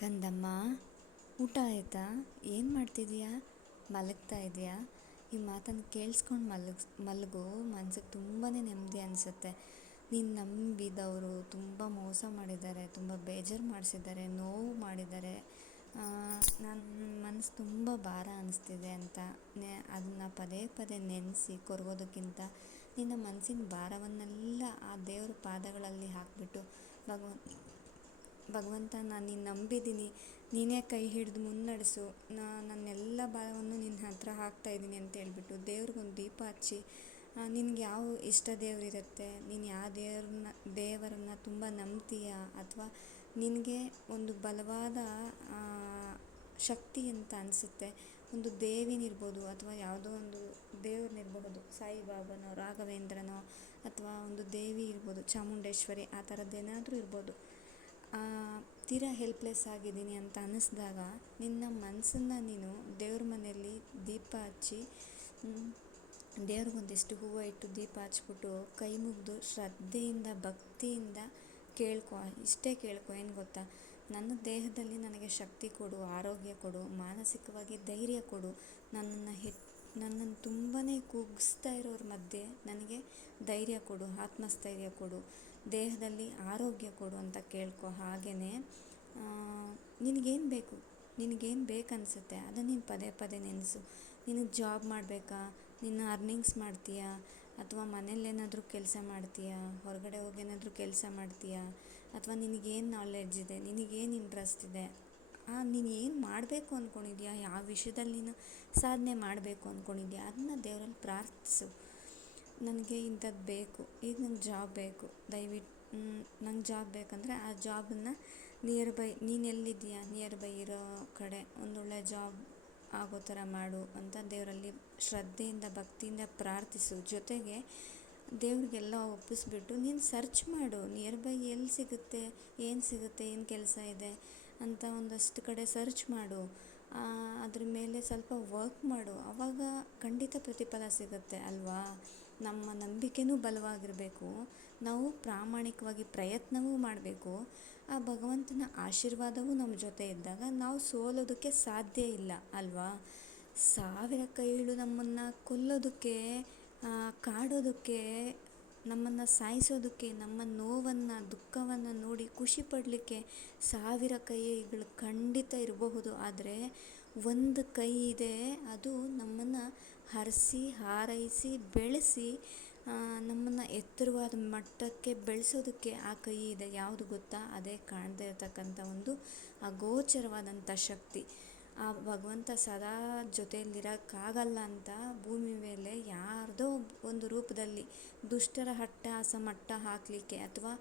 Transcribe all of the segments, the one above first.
ಕಂದಮ್ಮ, ಊಟ ಆಯಿತಾ? ಏನು ಮಾಡ್ತಿದ್ದೀಯಾ ಮಲಗ್ತಾ ಇದೆಯಾ? ಈ ಮಾತನ್ನು ಕೇಳಿಸ್ಕೊಂಡು ಮಲಗ್ಸ್ ಮಲಗು. ಮನ್ಸಿಗೆ ತುಂಬಾ ನೆಮ್ಮದಿ ಅನಿಸುತ್ತೆ. ನೀನು ನಂಬಿದವರು, ತುಂಬ ಮೋಸ ಮಾಡಿದ್ದಾರೆ, ತುಂಬ ಬೇಜಾರು ಮಾಡಿಸಿದ್ದಾರೆ, ನೋವು ಮಾಡಿದ್ದಾರೆ. ನನ್ನ ಮನಸ್ಸು ತುಂಬ ಭಾರ ಅನಿಸ್ತಿದೆ ಅಂತ. ಅದನ್ನು ಪದೇ ಪದೇ ನೆನೆಸಿ ಕೊರಗೋದಕ್ಕಿಂತ ನಿನ್ನ ಮನಸ್ಸಿನ ಭಾರವನ್ನೆಲ್ಲ ಆ ದೇವರ ಪಾದಗಳಲ್ಲಿ ಹಾಕಿಬಿಟ್ಟು ಭಗವಂತ ಭಗವಂತ, ನಾನು ನಿನ್ನ ನಂಬಿದ್ದೀನಿ ನೀನೇ ಕೈ ಹಿಡಿದು ಮುನ್ನಡೆಸು. ನನ್ನೆಲ್ಲ ಭಾರವನ್ನು ನಿನ್ನ ಹತ್ರ ಹಾಕ್ತಾ ಇದ್ದೀನಿ ಅಂತ ಹೇಳ್ಬಿಟ್ಟು ದೇವ್ರಿಗೊಂದು ದೀಪ ಹಚ್ಚಿ ನಿನ್ಗೆ ಯಾವ ಇಷ್ಟ ದೇವರಿರುತ್ತೆ? ನೀನು ಯಾವ ದೇವ್ರನ್ನ ದೇವರನ್ನು ತುಂಬ ನಂಬ್ತೀಯ? ಅಥವಾ ನಿನಗೆ ಒಂದು ಬಲವಾದ ಶಕ್ತಿ ಅಂತ ಅನಿಸುತ್ತೆ? ಒಂದು ದೇವಿನಿರ್ಬೋದು ಅಥವಾ ಯಾವುದೋ ಒಂದು ದೇವ್ರನ್ನಿರ್ಬಹುದು ಸಾಯಿಬಾಬನೋ, ರಾಘವೇಂದ್ರನೋ ಅಥವಾ ಒಂದು ದೇವಿ ಇರ್ಬೋದು, ಚಾಮುಂಡೇಶ್ವರಿ, ಆ ಥರದ್ದೇನಾದರೂ ಇರ್ಬೋದು. ತೀರಾ ಹೆಲ್ಪ್ಲೆಸ್ ಆಗಿದ್ದೀನಿ ಅಂತ ಅನ್ನಿಸ್ದಾಗ ನಿನ್ನ ಮನಸ್ಸನ್ನು ನೀನು ದೇವ್ರ ಮನೆಯಲ್ಲಿ ದೀಪ ಹಚ್ಚಿ ದೇವ್ರಿಗೊಂದಿಷ್ಟು ಹೂವು ಇಟ್ಟು ದೀಪ ಹಚ್ಬಿಟ್ಟು ಕೈ ಮುಗಿದು ಶ್ರದ್ಧೆಯಿಂದ, ಭಕ್ತಿಯಿಂದ ಕೇಳ್ಕೊ, ಇಷ್ಟೇ ಕೇಳ್ಕೊ, ಏನು ಗೊತ್ತಾ? ನನ್ನ ದೇಹದಲ್ಲಿ ನನಗೆ ಶಕ್ತಿ ಕೊಡು, ಆರೋಗ್ಯ ಕೊಡು, ಮಾನಸಿಕವಾಗಿ ಧೈರ್ಯ ಕೊಡು. ನನ್ನನ್ನು ಹೆ, ನನ್ನನ್ನು ತುಂಬಾ ಕೂಗಿಸ್ತಾ ಇರೋರ ಮಧ್ಯೆ ನನಗೆ ಧೈರ್ಯ ಕೊಡು, ಆತ್ಮಸ್ಥೈರ್ಯ ಕೊಡು. ದೇಹದಲ್ಲಿ ಆರೋಗ್ಯ ಕೊಡು ಅಂತ ಕೇಳ್ಕೊ ಹಾಗೆಯೇ ನಿನಗೇನು ಬೇಕು? ನಿನಗೇನು ಬೇಕು ಅನಿಸುತ್ತೆ ಅದನ್ನು ನೀನು ಪದೇ ಪದೇ ನೆನೆಸು. ನಿನಗೆ ಜಾಬ್ ಮಾಡಬೇಕಾ? ನಿನ್ನ ಅರ್ನಿಂಗ್ಸ್ ಮಾಡ್ತೀಯಾ? ಅಥವಾ ಮನೇಲೇನಾದರೂ ಕೆಲಸ ಮಾಡ್ತೀಯಾ? ಹೊರಗಡೆ ಹೋಗಿ ಏನಾದರೂ ಕೆಲಸ ಮಾಡ್ತೀಯಾ? ಅಥವಾ ನಿನಗೇನು ನಾಲೆಡ್ಜ್ ಇದೆ? ನಿನಗೇನು ಇಂಟ್ರೆಸ್ಟ್ ಇದೆ? ನೀನು ಏನು ಮಾಡಬೇಕು ಅಂದ್ಕೊಂಡಿದ್ಯಾ ಯಾವ ವಿಷಯದಲ್ಲಿ ನೀನು ಸಾಧನೆ ಮಾಡಬೇಕು ಅಂದ್ಕೊಂಡಿದ್ಯಾ ಅದನ್ನ ದೇವರಲ್ಲಿ ಪ್ರಾರ್ಥಿಸು. ನನಗೆ ಇಂಥದ್ದು ಬೇಕು ಈಗ ನಂಗೆ ಜಾಬ್ ಬೇಕು, ದಯವಿಟ್ಟು ನಂಗೆ ಜಾಬ್ ಬೇಕಂದರೆ ಆ ಜಾಬನ್ನು ನಿಯರ್ ಬೈ ನೀನು ಎಲ್ಲಿದ್ದೀಯಾ? ನಿಯರ್ ಬೈ ಇರೋ ಕಡೆ ಒಂದೊಳ್ಳೆ ಜಾಬ್ ಆಗೋ ಥರ ಮಾಡು ಅಂತ ದೇವರಲ್ಲಿ ಶ್ರದ್ಧೆಯಿಂದ, ಭಕ್ತಿಯಿಂದ ಪ್ರಾರ್ಥಿಸು. ಜೊತೆಗೆ ದೇವ್ರಿಗೆಲ್ಲ ಒಪ್ಪಿಸ್ಬಿಟ್ಟು ನೀನು ಸರ್ಚ್ ಮಾಡು. ನಿಯರ್ ಬೈ ಎಲ್ಲಿ ಸಿಗುತ್ತೆ? ಏನು ಸಿಗುತ್ತೆ? ಏನು ಕೆಲಸ ಇದೆ? ಅಂತ ಒಂದಷ್ಟು ಕಡೆ ಸರ್ಚ್ ಮಾಡು. ಅದ್ರ ಮೇಲೆ ಸ್ವಲ್ಪ ವರ್ಕ್ ಮಾಡು. ಆವಾಗ ಖಂಡಿತ ಪ್ರತಿಫಲ ಸಿಗುತ್ತೆ ಅಲ್ವಾ? ನಮ್ಮ ನಂಬಿಕೆಯೂ ಬಲವಾಗಿರಬೇಕು, ನಾವು ಪ್ರಾಮಾಣಿಕವಾಗಿ ಪ್ರಯತ್ನವೂ ಮಾಡಬೇಕು. ಆ ಭಗವಂತನ ಆಶೀರ್ವಾದವೂ ನಮ್ಮ ಜೊತೆ ಇದ್ದಾಗ ನಾವು ಸೋಲೋದಕ್ಕೆ ಸಾಧ್ಯ ಇಲ್ಲ, ಅಲ್ವಾ? ಸಾವಿರ ಕೈಗಳು ನಮ್ಮನ್ನು ಕೊಲ್ಲೋದಕ್ಕೆ ಕಾಡೋದಕ್ಕೆ, ನಮ್ಮನ್ನು ಸಾಯಿಸೋದಕ್ಕೆ, ನಮ್ಮ ನೋವನ್ನು, ದುಃಖವನ್ನು ನೋಡಿ ಖುಷಿ ಪಡಲಿಕ್ಕೆ ಸಾವಿರ ಕೈಗಳು ಖಂಡಿತ ಇರಬಹುದು. ಆದರೆ ಒಂದು ಕೈ ಇದೆ, ಅದು ನಮ್ಮನ್ನು ಹರಿಸಿ, ಹಾರೈಸಿ, ಬೆಳೆಸಿ ನಮ್ಮನ್ನು ಎತ್ತರವಾದ ಮಟ್ಟಕ್ಕೆ ಬೆಳೆಸೋದಕ್ಕೆ ಆ ಕೈ ಇದೆ. ಯಾವುದು ಗೊತ್ತಾ? ಅದೇ ಕಾಣದೇ ಇರತಕ್ಕಂಥ ಒಂದು ಅಗೋಚರವಾದಂಥ ಶಕ್ತಿ. ಆ ಭಗವಂತ ಸದಾ ಜೊತೆಯಲ್ಲಿರೋಕ್ಕಾಗಲ್ಲ ಅಂತ ಭೂಮಿ ಮೇಲೆ ಯಾರದೋ ಒಂದು ರೂಪದಲ್ಲಿ ದುಷ್ಟರ ಹಟ್ಟಾಸ ಮಟ್ಟ ಹಾಕಲಿಕ್ಕೆ ಅಥವಾ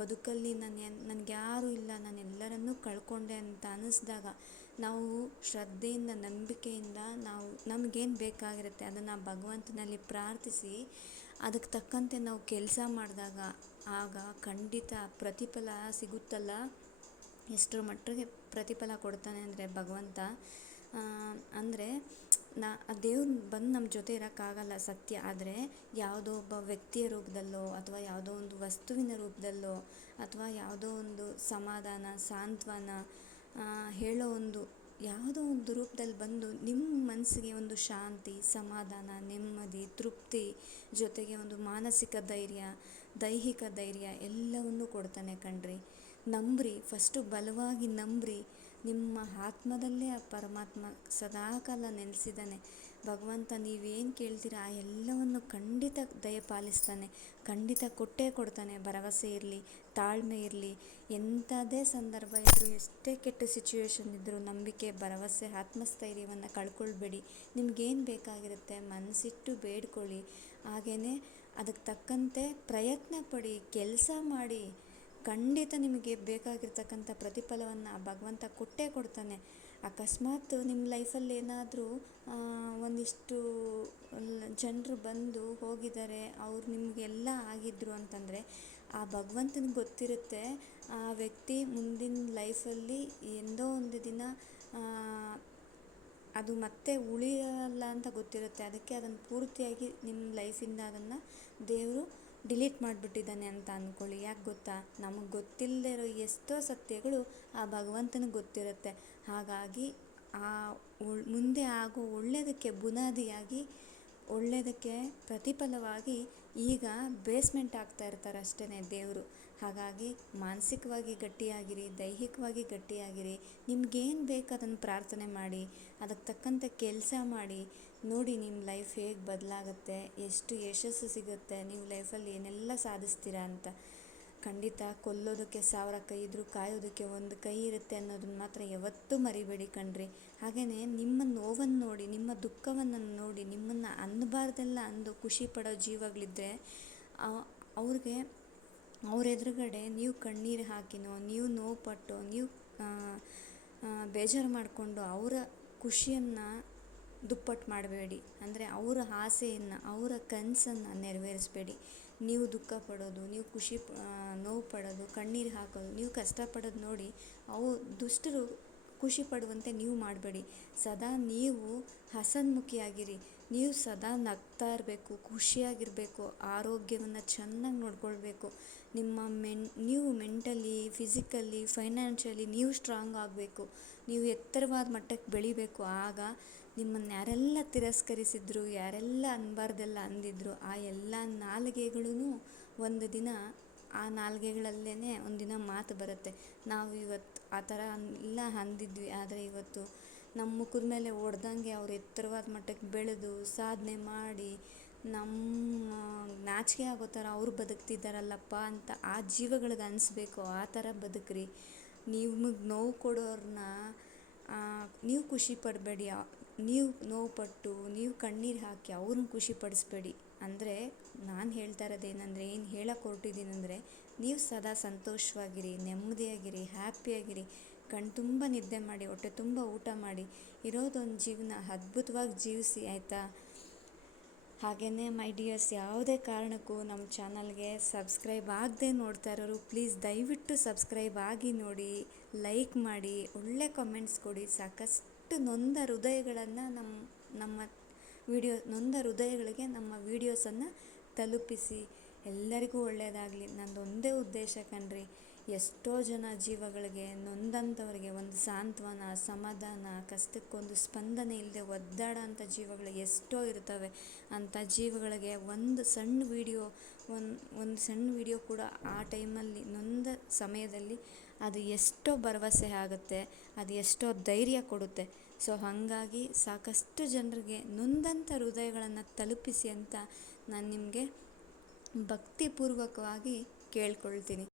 ಬದುಕಲ್ಲಿ ನಾನು ನನಗೆ ಯಾರೂ ಇಲ್ಲ, ನಾನು ಎಲ್ಲರನ್ನೂ ಕಳ್ಕೊಂಡೆ ಅಂತ ಅನ್ನಿಸ್ದಾಗ ನಾವು ಶ್ರದ್ಧೆಯಿಂದ, ನಂಬಿಕೆಯಿಂದ ನಾವು, ನಮಗೇನು ಬೇಕಾಗಿರುತ್ತೆ ಅದನ್ನು ಭಗವಂತನಲ್ಲಿ ಪ್ರಾರ್ಥಿಸಿ ಅದಕ್ಕೆ ತಕ್ಕಂತೆ ನಾವು ಕೆಲಸ ಮಾಡಿದಾಗ ಆಗ ಖಂಡಿತ ಪ್ರತಿಫಲ ಸಿಗುತ್ತಲ್ಲ? ಎಷ್ಟರ ಮಟ್ಟಿಗೆ ಪ್ರತಿಫಲ ಕೊಡ್ತಾನೆ ಅಂದರೆ ಭಗವಂತ? ಅಂದರೆ ನಾ ಆ ದೇವ್ರು ಬಂದು ನಮ್ಮ ಜೊತೆ ಇರೋಕ್ಕಾಗಲ್ಲ ಸತ್ಯ. ಆದರೆ ಯಾವುದೋ ಒಬ್ಬ ವ್ಯಕ್ತಿಯ ರೂಪದಲ್ಲೋ ಅಥವಾ ಯಾವುದೋ ಒಂದು ವಸ್ತುವಿನ ರೂಪದಲ್ಲೋ ಅಥವಾ ಯಾವುದೋ ಒಂದು ಸಮಾಧಾನ, ಸಾಂತ್ವನ ಹೇಳೋ ಒಂದು ಯಾವುದೋ ಒಂದು ರೂಪದಲ್ಲಿ ಬಂದು ನಿಮ್ಮ ಮನಸ್ಸಿಗೆ ಒಂದು ಶಾಂತಿ, ಸಮಾಧಾನ, ನೆಮ್ಮದಿ, ತೃಪ್ತಿ ಜೊತೆಗೆ ಒಂದು ಮಾನಸಿಕ ಧೈರ್ಯ, ದೈಹಿಕ ಧೈರ್ಯ ಎಲ್ಲವನ್ನೂ ಕೊಡ್ತಾನೆ ಕಣ್ರಿ. ನಂಬ್ರಿ, ಫಸ್ಟು ಬಲವಾಗಿ ನಂಬ್ರಿ. ನಿಮ್ಮ ಆತ್ಮದಲ್ಲೇ ಆ ಪರಮಾತ್ಮ ಸದಾಕಾಲ ನೆಲೆಸಿದ್ದಾನೆ. ಭಗವಂತ, ನೀವೇನು ಕೇಳ್ತೀರ? ಆ ಎಲ್ಲವನ್ನು ಖಂಡಿತ ದಯಪಾಲಿಸ್ತಾನೆ ಖಂಡಿತ ಕೊಟ್ಟೇ ಕೊಡ್ತಾನೆ. ಭರವಸೆ ಇರಲಿ, ತಾಳ್ಮೆ ಇರಲಿ. ಎಂಥದೇ ಸಂದರ್ಭ ಇದ್ದರೂ ಎಷ್ಟೇ ಕೆಟ್ಟ ಸಿಚುವೇಶನ್ ಇದ್ದರೂ ನಂಬಿಕೆ, ಭರವಸೆ, ಆತ್ಮಸ್ಥೈರ್ಯವನ್ನು ಕಳ್ಕೊಳ್ಬೇಡಿ. ನಿಮಗೇನು ಬೇಕಾಗಿರುತ್ತೆ? ಮನಸ್ಸಿಟ್ಟು ಬೇಡ್ಕೊಳ್ಳಿ. ಹಾಗೆಯೇ ಅದಕ್ಕೆ ತಕ್ಕಂತೆ ಪ್ರಯತ್ನ ಪಡಿ, ಕೆಲಸ ಮಾಡಿ. ಖಂಡಿತ ನಿಮಗೆ ಬೇಕಾಗಿರ್ತಕ್ಕಂಥ ಪ್ರತಿಫಲವನ್ನು ಆ ಭಗವಂತ ಕೊಟ್ಟೇ ಕೊಡ್ತಾನೆ. ಅಕಸ್ಮಾತ್ ನಿಮ್ಮ ಲೈಫಲ್ಲಿ ಏನಾದರೂ ಒಂದಿಷ್ಟು ಜನರು ಬಂದು ಹೋಗಿದ್ದಾರೆ, ಅವ್ರು ನಿಮಗೆಲ್ಲ ಆಗಿದ್ರು ಅಂತಂದರೆ, ಆ ಭಗವಂತನಿಗೆ ಗೊತ್ತಿರುತ್ತೆ, ಆ ವ್ಯಕ್ತಿ ಮುಂದಿನ ಲೈಫಲ್ಲಿ ಎಂದೋ ಒಂದು ದಿನ ಅದು ಮತ್ತೆ ಉಳಿಯಲ್ಲ ಅಂತ ಗೊತ್ತಿರುತ್ತೆ. ಅದಕ್ಕೆ ಅದನ್ನು ಪೂರ್ತಿಯಾಗಿ ನಿಮ್ಮ ಲೈಫಿಂದ ಅದನ್ನು ದೇವರು ಡಿಲೀಟ್ ಮಾಡಿಬಿಟ್ಟಿದ್ದಾನೆ ಅಂತ ಅಂದ್ಕೊಳ್ಳಿ. ಯಾಕೆ ಗೊತ್ತಾ? ನಮಗೆ ಗೊತ್ತಿಲ್ಲದೆ ಇರೋ ಎಷ್ಟೋ ಸತ್ಯಗಳು ಆ ಭಗವಂತನಿಗೆ ಗೊತ್ತಿರುತ್ತೆ. ಹಾಗಾಗಿ ಆ ಮುಂದೆ ಆಗೋ ಒಳ್ಳೆಯದಕ್ಕೆ ಬುನಾದಿಯಾಗಿ ಒಳ್ಳೆಯದಕ್ಕೆ ಪ್ರತಿಫಲವಾಗಿ ಈಗ ಬೇಸ್ಮೆಂಟ್ ಆಗ್ತಾ ಇರ್ತಾರೆ ಅಷ್ಟೇ ದೇವರು. ಹಾಗಾಗಿ ಮಾನಸಿಕವಾಗಿ ಗಟ್ಟಿಯಾಗಿರಿ, ದೈಹಿಕವಾಗಿ ಗಟ್ಟಿಯಾಗಿರಿ. ನಿಮ್ಗೇನು ಬೇಕು ಅದನ್ನು ಪ್ರಾರ್ಥನೆ ಮಾಡಿ ಅದಕ್ಕೆ ತಕ್ಕಂತೆ ಕೆಲಸ ಮಾಡಿ ನೋಡಿ ನಿಮ್ಮ ಲೈಫ್ ಹೇಗೆ ಬದಲಾಗುತ್ತೆ, ಎಷ್ಟು ಯಶಸ್ಸು ಸಿಗುತ್ತೆ, ನೀವು ಲೈಫಲ್ಲಿ ಏನೆಲ್ಲ ಸಾಧಿಸ್ತೀರಾ ಅಂತ. ಖಂಡಿತ ಕೊಲ್ಲೋದಕ್ಕೆ ಸಾವಿರ ಕೈ ಇದ್ದರೂ ಕಾಯೋದಕ್ಕೆ ಒಂದು ಕೈ ಇರುತ್ತೆ ಅನ್ನೋದನ್ನ ಮಾತ್ರ ಯಾವತ್ತೂ ಮರಿಬೇಡಿ ಕಣ್ರಿ. ಹಾಗೆಯೇ ನಿಮ್ಮ ನೋವನ್ನು ನೋಡಿ, ನಿಮ್ಮ ದುಃಖವನ್ನು ನೋಡಿ, ನಿಮ್ಮನ್ನು ಅನ್ನಬಾರ್ದೆಲ್ಲ ಅಂದು ಖುಷಿ ಪಡೋ ಜೀವಗಳಿದ್ದರೆ ಅವ್ರಿಗೆ, ಅವ್ರ ಎದುರುಗಡೆ ನೀವು ಕಣ್ಣೀರು ಹಾಕಿನೋ, ನೀವು ನೋವು ಪಟ್ಟು, ನೀವು ಬೇಜಾರು ಮಾಡಿಕೊಂಡು ಅವರ ಖುಷಿಯನ್ನು ದುಪ್ಪಟ್ಟು ಮಾಡಬೇಡಿ. ಅಂದರೆ ಅವರ ಆಸೆಯನ್ನು, ಅವರ ಕನಸನ್ನು ನೆರವೇರಿಸ್ಬೇಡಿ. ನೀವು ದುಃಖ ಪಡೋದು, ನೀವು ಖುಷಿ ನೋವು ಪಡೋದು, ಕಣ್ಣೀರು ಹಾಕೋದು, ನೀವು ಕಷ್ಟಪಡೋದು ನೋಡಿ ಅವು ದುಷ್ಟರು ಖುಷಿ ಪಡುವಂತೆ ನೀವು ಮಾಡಬೇಡಿ. ಸದಾ ನೀವು ಹಸನ್ಮುಖಿಯಾಗಿರಿ. ನೀವು ಸದಾ ನಗ್ತಾ ಇರಬೇಕು, ಖುಷಿಯಾಗಿರಬೇಕು, ಆರೋಗ್ಯವನ್ನು ಚೆನ್ನಾಗಿ ನೋಡ್ಕೊಳ್ಬೇಕು. ನಿಮ್ಮ ಮೆನ್, ನೀವು ಮೆಂಟಲಿ, ಫಿಸಿಕಲಿ, ಫೈನಾನ್ಷಿಯಲಿ ನೀವು ಸ್ಟ್ರಾಂಗ್ ಆಗಬೇಕು. ನೀವು ಎತ್ತರವಾದ ಮಟ್ಟಕ್ಕೆ ಬೆಳಿಬೇಕು. ಆಗ ನಿಮ್ಮನ್ನು ಯಾರೆಲ್ಲ ತಿರಸ್ಕರಿಸಿದ್ರು, ಯಾರೆಲ್ಲ ಅನ್ಬಾರ್ದೆಲ್ಲ ಅಂದಿದ್ರು, ಆ ಎಲ್ಲ ನಾಲಿಗೆಗಳೂ ಒಂದು ದಿನ, ಆ ನಾಲಿಗೆಗಳಲ್ಲೇ ಒಂದಿನ ಮಾತು ಬರುತ್ತೆ. ನಾವು ಇವತ್ತು ಆ ಥರ ಎಲ್ಲ ಅಂದಿದ್ವಿ, ಆದರೆ ಇವತ್ತು ನಮ್ಮ ಮುಖದ ಮೇಲೆ ಒಡ್ದಂಗೆ ಅವ್ರು ಎತ್ತರವಾದ ಮಟ್ಟಕ್ಕೆ ಬೆಳೆದು ಸಾಧನೆ ಮಾಡಿ ನಮ್ಮ ನಾಚಿಕೆ ಆಗೋ ಥರ ಅವ್ರು ಬದುಕ್ತಿದ್ದಾರಲ್ಲಪ್ಪ ಅಂತ ಆ ಜೀವಗಳಿಗೆ ಅನಿಸ್ಬೇಕು, ಆ ಥರ ಬದುಕ್ರಿ. ನಿಮಗೆ ನೋವು ಕೊಡೋರನ್ನ ನೀವು ಖುಷಿ ಪಡಬೇಡಿ. ನೀವು ನೋವು ಪಟ್ಟು ನೀವು ಕಣ್ಣೀರು ಹಾಕಿ ಅವ್ರನ್ನ ಖುಷಿ ಪಡಿಸ್ಬೇಡಿ ಅಂದರೆ ನಾನು ಹೇಳ್ತಾ ಇರೋದೇನೆಂದರೆ ಏನು ಹೇಳಕ್ಕೆ ಹೊರಟಿದ್ದೀನಂದರೆ ನೀವು ಸದಾ ಸಂತೋಷವಾಗಿರಿ, ನೆಮ್ಮದಿಯಾಗಿರಿ, ಹ್ಯಾಪಿಯಾಗಿರಿ. ಕಣ್ಣು ತುಂಬ ನಿದ್ದೆ ಮಾಡಿ, ಹೊಟ್ಟೆ ತುಂಬ ಊಟ ಮಾಡಿ, ಇರೋದೊಂದು ಜೀವನ ಅದ್ಭುತವಾಗಿ ಜೀವಿಸಿ, ಆಯಿತಾ? ಹಾಗೆಯೇ ಮೈ ಡಿಯರ್ಸ್, ಯಾವುದೇ ಕಾರಣಕ್ಕೂ ನಮ್ಮ ಚಾನಲ್ಗೆ ಸಬ್ಸ್ಕ್ರೈಬ್ ಆಗದೆ ನೋಡ್ತಾ ಇರೋರು, ಪ್ಲೀಸ್ ದಯವಿಟ್ಟು ಸಬ್ಸ್ಕ್ರೈಬ್ ಆಗಿ ನೋಡಿ, ಲೈಕ್ ಮಾಡಿ, ಒಳ್ಳೆ ಕಮೆಂಟ್ಸ್ ಕೊಡಿ, ಸಾಕಷ್ಟು ನೊಂದ ಹೃದಯಗಳನ್ನು ನಮ್ಮ ನಮ್ಮ ವಿಡಿಯೋ, ನೊಂದ ಹೃದಯಗಳಿಗೆ ನಮ್ಮ ವೀಡಿಯೋಸನ್ನು ತಲುಪಿಸಿ. ಎಲ್ಲರಿಗೂ ಒಳ್ಳೆಯದಾಗಲಿ. ಒಂದೇ ಉದ್ದೇಶ ಕಣ್ರಿ, ಎಷ್ಟೋ ಜನ ಜೀವಗಳಿಗೆ ನೊಂದಂಥವ್ರಿಗೆ ಒಂದು ಸಾಂತ್ವನ, ಸಮಾಧಾನ, ಕಷ್ಟಕ್ಕೊಂದು ಸ್ಪಂದನೆ ಇಲ್ಲದೆ ಒದ್ದಾಡೋ ಅಂಥ ಜೀವಗಳು ಎಷ್ಟೋ ಇರ್ತವೆ ಅಂಥ ಜೀವಗಳಿಗೆ ಒಂದು ಸಣ್ಣ ವೀಡಿಯೋ, ಒಂದು ಒಂದು ಸಣ್ಣ ವೀಡಿಯೋ ಕೂಡ ಆ ಟೈಮಲ್ಲಿ, ನೊಂದ ಸಮಯದಲ್ಲಿ ಅದು ಎಷ್ಟೋ ಭರವಸೆ ಆಗುತ್ತೆ, ಅದು ಎಷ್ಟೋ ಧೈರ್ಯ ಕೊಡುತ್ತೆ. ಸೊ ಹಾಗಾಗಿ ಸಾಕಷ್ಟು ಜನರಿಗೆ ನೊಂದಂಥ ಹೃದಯಗಳನ್ನು ತಲುಪಿಸಿ ಅಂತ ನಾನು ನಿಮಗೆ ಭಕ್ತಿಪೂರ್ವಕವಾಗಿ ಕೇಳ್ಕೊಳ್ತೀನಿ.